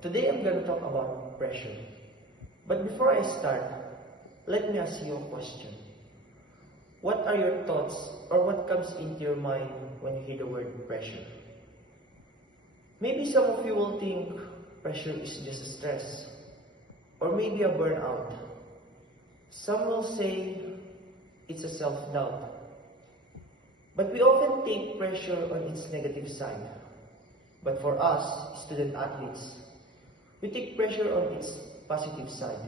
Today I'm going to talk about pressure. But before I start, let me ask you a question. What are your thoughts or what comes into your mind when you hear the word pressure? Maybe some of you will think pressure is just a stress or maybe a burnout. Some will say it's a self-doubt. But we often take pressure on its negative side. But for us, student athletes, we take pressure on its positive side.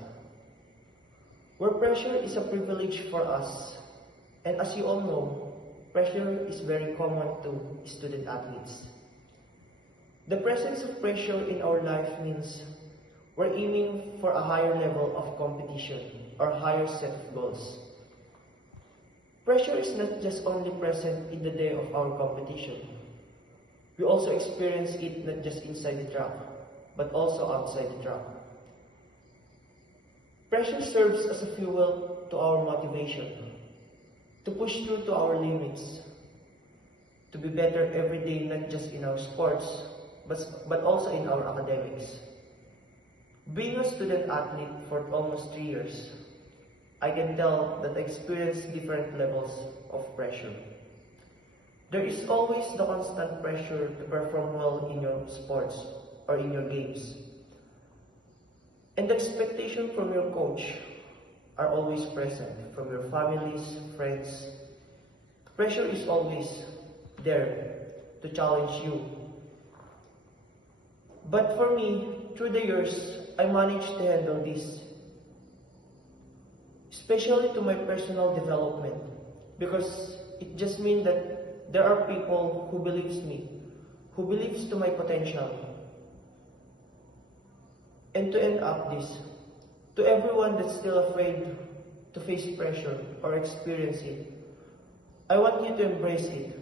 Where pressure is a privilege for us, and as you all know, pressure is very common to student athletes. The presence of pressure in our life means we're aiming for a higher level of competition or higher set of goals. Pressure is not just only present in the day of our competition. We also experience it not just inside the track, but also outside the track. Pressure serves as a fuel to our motivation, to push through to our limits, to be better every day, not just in our sports, but also in our academics. Being a student athlete for almost 3 years, I can tell that I experienced different levels of pressure. There is always the constant pressure to perform well in your sports or in your games. And the expectation from your coach are always present, from your families, friends. Pressure is always there to challenge you. But for me, through the years, I managed to handle this, especially to my personal development, because it just means that there are people who believes me, who believes to my potential. And to end up this, to everyone that's still afraid to face pressure or experience it, I want you to embrace it.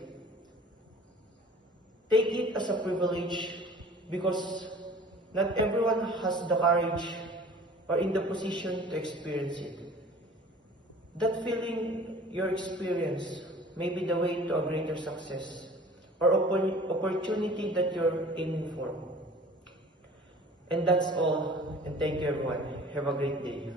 Take it as a privilege because not everyone has the courage or in the position to experience it. That feeling you experience may be the way to a greater success or opportunity that you're aiming for. And that's all, and thank you everyone. Have a great day.